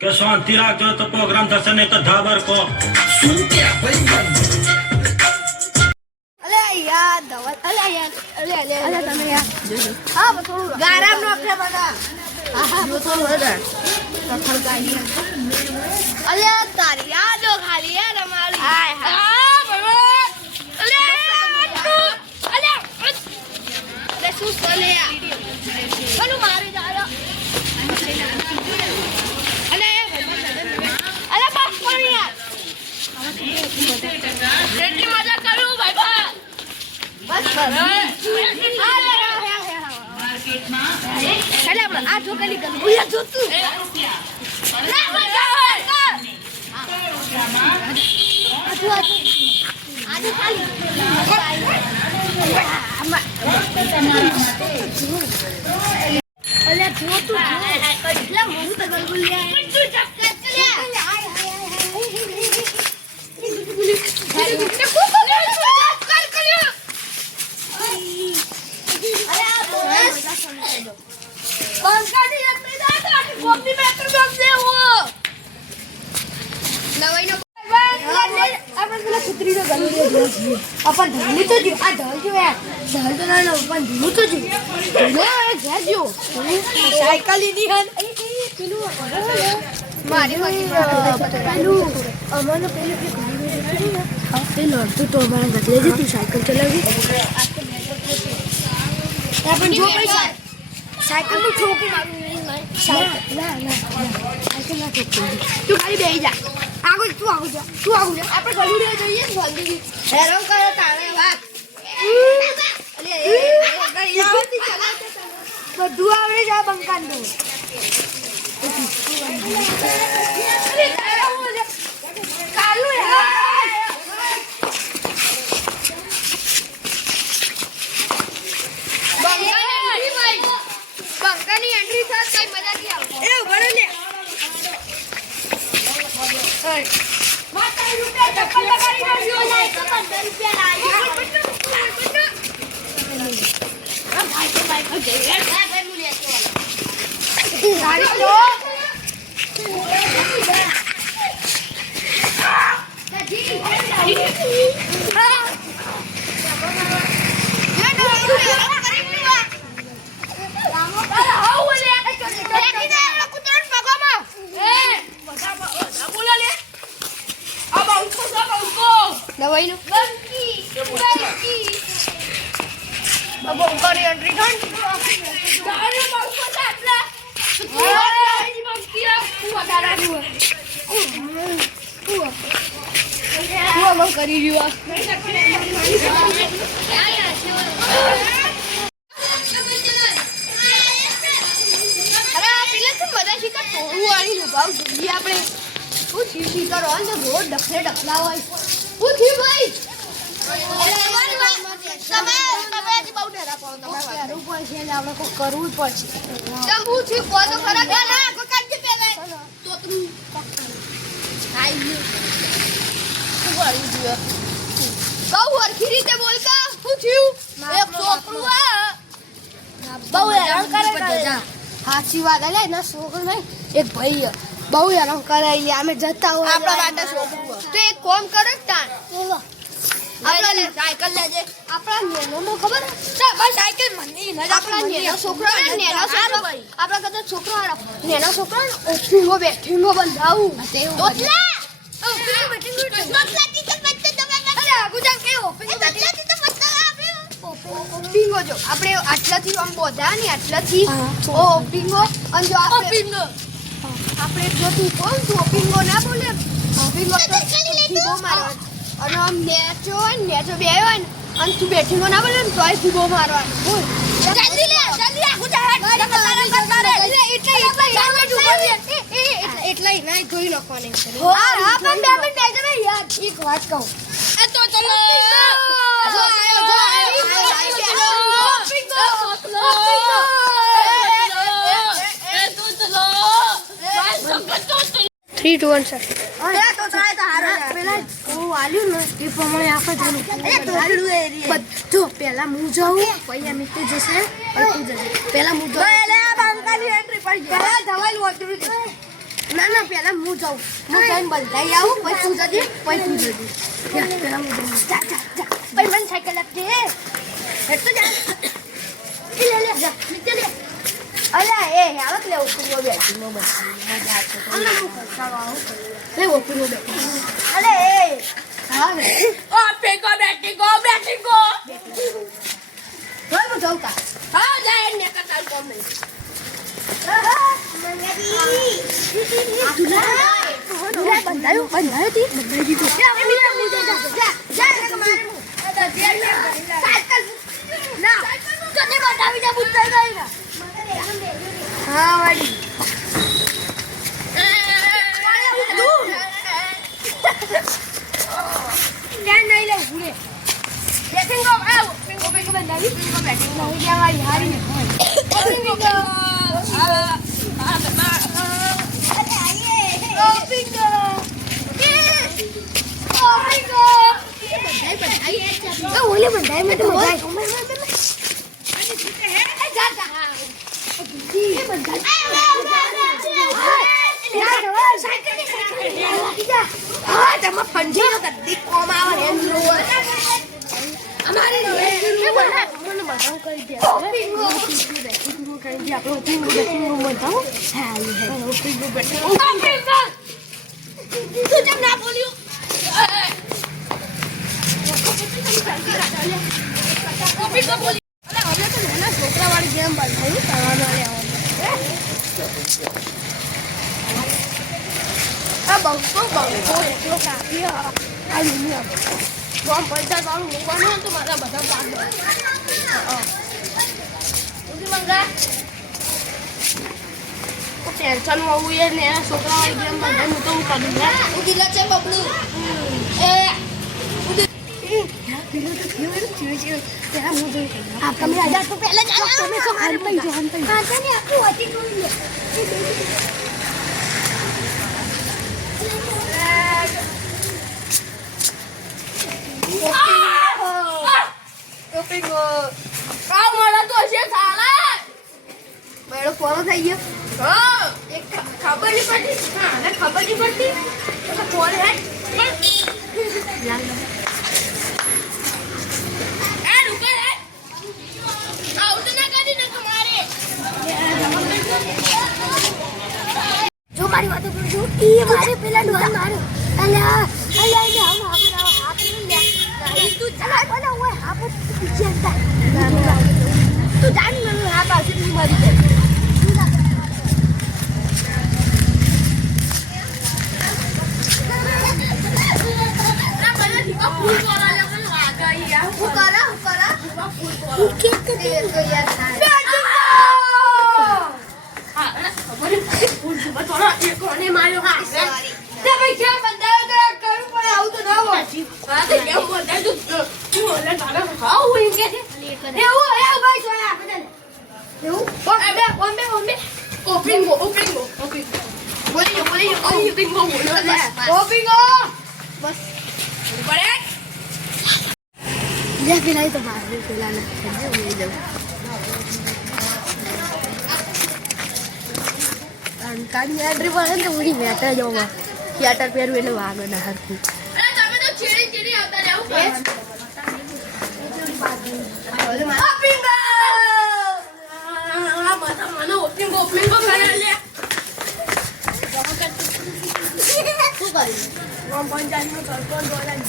કે શાંતિ રાખજો તો પ્રોગ્રામ થશે નહીં તો ધાબર કો શું કે અલે યાર ધવલ અલે યાર અલે તમે યાર હા થોડું ગારામ નો અખરે બધા હા થોડું વધારે સફળ ગાડી અલે તારી યાદો ખાલી યાર અમારી હા ભગવાન અલે અલે અલે શું બોલે યાર કનું મારી જાયો અલે અલે બસ પણ યાર કેટલી મજા કરું ભાઈ બસ અરે આ છોકરી ગયું ભૂયા જોતું આજે ખાલી અલે જોતું કેટલા મોટું ગલગુલ લે તું ચક્કર સાયકલ લીધી મારી અમારે પેલું લડતું તો અમારે બદલે દીધું સાયકલ ચલાવી સાયકલ નું ઠોકી મારું સાયકલ ના ઠોકી તું ખાલી બેસી જા આગળ તું આગળ જા આપણે ગલુડિયા જોઈએ ને જલ્દી હેરાન કરે તારે વાત બધું આવડે જા બંકાન દો કાલુ બંકાની એન્ટ્રી થાય કઈ મજા નહીં આવે એ ઉભા લે માતા રૂપિયા ચપ્પલ લગાડી નાખ્યો લાઈક 15 રૂપિયા લાવી દવાઈ નું બાબો ઉકારી એન્ટ્રી કર તારે બાબો તાટલા આજી બંકિયા હું વધારાનું હું મમ કરી રહ્યો અરે પેલે તો બધા શીખા થોડું વાળી ભાવ જોઈએ આપણે હું શીખી કરો ને રોડ ડખલે ડખલા હોય હું થી ભાઈ કરવું પડશે હું થી કોતો ખરા ના કોઈ કાઢી પેલે તોતરું આઈ ગયું બહુ હરખી રીતે બોલતા હું થયું એક છોકરું બહુ હેરાન કરે સાચી વાત અલે ના છોકરો નહીં એક ભાઈ બહુ હેરાન કરે અમે જતા હોય આપણા માટે છોકરું તો એક કોમ કરે તાણ આપણે સાયકલ લેજે આપણા નેનો ખબર છે બસ સાયકલ મને ન આપણા નેનો છોકરો આપણા કદા છોકરો નેનો છોકરો ઓફિંગો બેઠીંગો બંધાવું તોતલા ઓફિંગો બેઠીંગો તોતલાથી તો બચ્ચે તમે અરે ગુજા કે ઓફિંગો બેઠીંગો તો બચ્ચા ઓફિંગો જો આપણે આટલાથી આમ બોધા ને આટલાથી ઓ ઓફિંગો અને જો ઓફિંગો આપણે જો તું કોણ તું ઓફિંગો ના બોલે ઓફિંગો તો ઠીકો મારવા અને આમ નેચો બે હોય ને અને તું બેઠીનો ના બોલે ને તોય ઠીકો મારવાનો બોલ જલ્દી લે આખું એટલે ના જોઈ નાખવાની હા પણ 2 મિનિટ બેસે મે યાર એક વાત કહું એ તો ચલો Three, two, one, sir. આલ્યું ને એ પ્રમાણે આપણે જો પેલા હું જાઉં પછી મિત્ર જશે અને તું જશે પેલા હું જાઉં એટલે આ બંકાની એન્ટ્રી પડી ગઈ પેલા દવાઈ લોટરી ના ના પેલા હું જાઉં હું જઈને બંધાઈ આવું પછી તું જજે પછી તું જજે પેલા હું જાઉં જા જા જા પછી મને સાયકલ આપજે હેડ તો જા લે લે જા નીચે લે અલ્યા એ આવક લે ઉપરીઓ બેઠી નો બંધાઈ મજા આવશે અલ્યા હું ખસાવા આવું લે ઉપરીઓ બેઠી અલે એ હા લે ઓ પેકો બેટી ગો હોય હું જાઉં કા હા જાય ને કતાલ કોમ નહીં બંધાયું તી બંધાઈ દીધું હા વાડી નહીં લઉં ભૂલે બેટિંગો આવ પિંગો પિંગો બંધાવી પિંગો બેટિંગ નહીં જવાય હારી ને પિંગો ઓલે બંધાઈ મેં તો બંધાઈ છોકરા વાળી ગેમ બંધાયું કરવાનો બંકો એટલો કાફી આ દુનિયા બોમ્બ પૈસા વાળું મૂકવાનું તો મારા બધા પાડ મંગા ટેન્શન હોવું એ ને એના છોકરા વાળી ગેમ બંધાય હું તો હું કરું ને ઉડીલા છે બબલુ એ તમે આજા તો પહેલા જ તમે તો મારી પઈ જો હમ પઈ હા તને આખું હતી જોઈ લે Pingo. Kau mana tu asyik salah. Baru follow saya. Oh, एक खबर नहीं पड़ती. हाँ, ना खबर नहीं पड़ती. तो कौन है? रुको है. आउट ना करी ना हमारे. जो मारी बातें बोल जो ये मारे पहला डुआन मारो. अल्लाह अल्लाह ये हम आप ले. तू चला बना हुआ है आप पीछे आता है तू जान मन आप आके नहीं मारी दे ना बना दीपा फूल वाला लेवल आ गई यार हुकारा फूल वाला के तो यार हां खबर फूल सुबह थोड़ा एक कोने मारो हां सॉरी ते भाई क्या बंदा है करू पर आउ तो ना हो हां तो क्या बोलता है तू ओले दादा खाओ इनके ए वो भाई सोया बदल ए वो ओम्बे ओपिंगो बोलियो ओपिंगो बोलो ओपिंगो बस बड़े ले पिलाई तो मार दे पिलाना ले जाओ કાની આડરી પર તો ઉડી બેઠા જો થિયેટર પેરું એને વાગો ના હરખું અરે તમે તો ચીડી આવતા જાવ ઓપિંગો આ માથા મને ઓપિંગો ખાય લે શું કરી નોમ પંચાયત નો સરપંચ બોલાય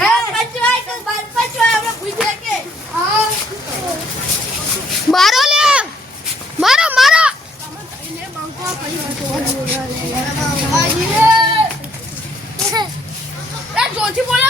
હે પંચાયત આપણે પૂછે કે હા મારો લે મારો जोची बोला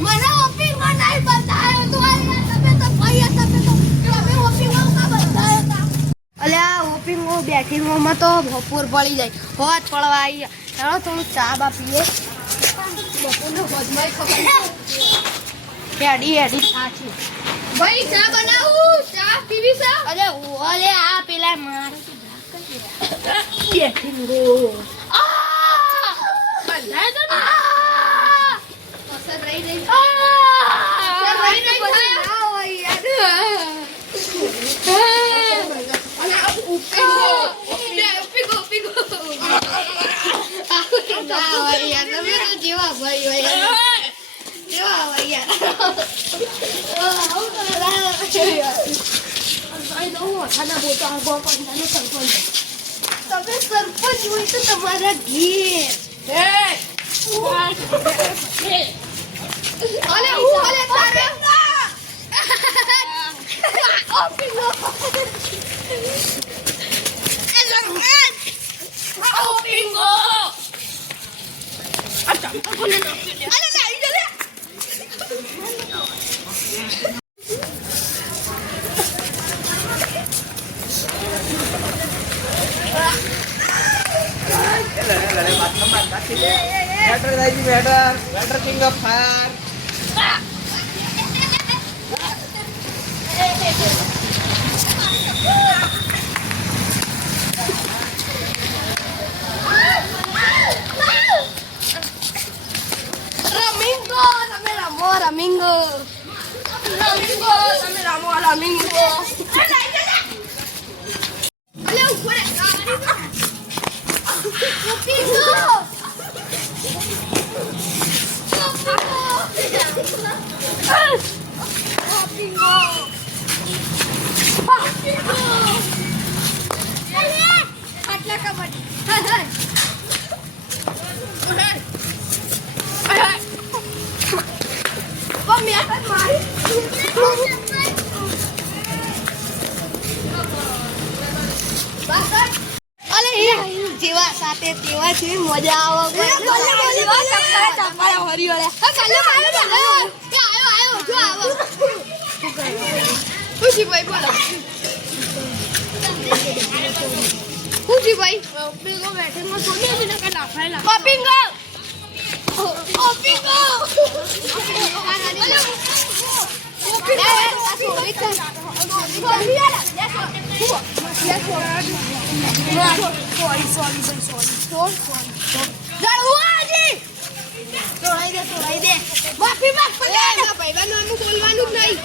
મને ઓપિંગ માં નહીં બતાયો તો તમે તો ભાઈ તમે ઓપિંગ માં કા બતાયો તા અલ્યા ઓપિંગ માં બેઠી માં તો બપોર પડી જાય હોત પડવા આવી ચાલો થોડું ચા બા પીએ બપોરનો ભજમાઈ ખબર એડી સાચી ભાઈ ચા બનાવું ચા પીવી છે અરે ઓલે આ પેલા માર બેઠી રો આ બંધાય તો ના અસર રહી રહી ના હોય યાર અને આ ઉપીગો કેવા ભાઈ હોય કેવા ભાઈ યાર આવું તો ભાઈ દઉં ખાના બોતા ગોપન તને સરપંચ તમે સરપંચ હોય તો તમારા ઘેર અલે હું અલે તારે ઓપિંગો ઓપિંગો Better king of fire. Ramingo, તમે રમો રમિંગો રમિંગો તમે રમો રમિંગો અલે ઉપર Ramingo આટલા કબડ્ડી જેવા સાથે તેવા છે મજા આવે ખુશીભાઈ બોલો ખુશીભાઈ બેઠકમાં છોડી ને કે લાફાયેલા ઓપિંગો ઓપિંગો બોલવાનું જ નહીં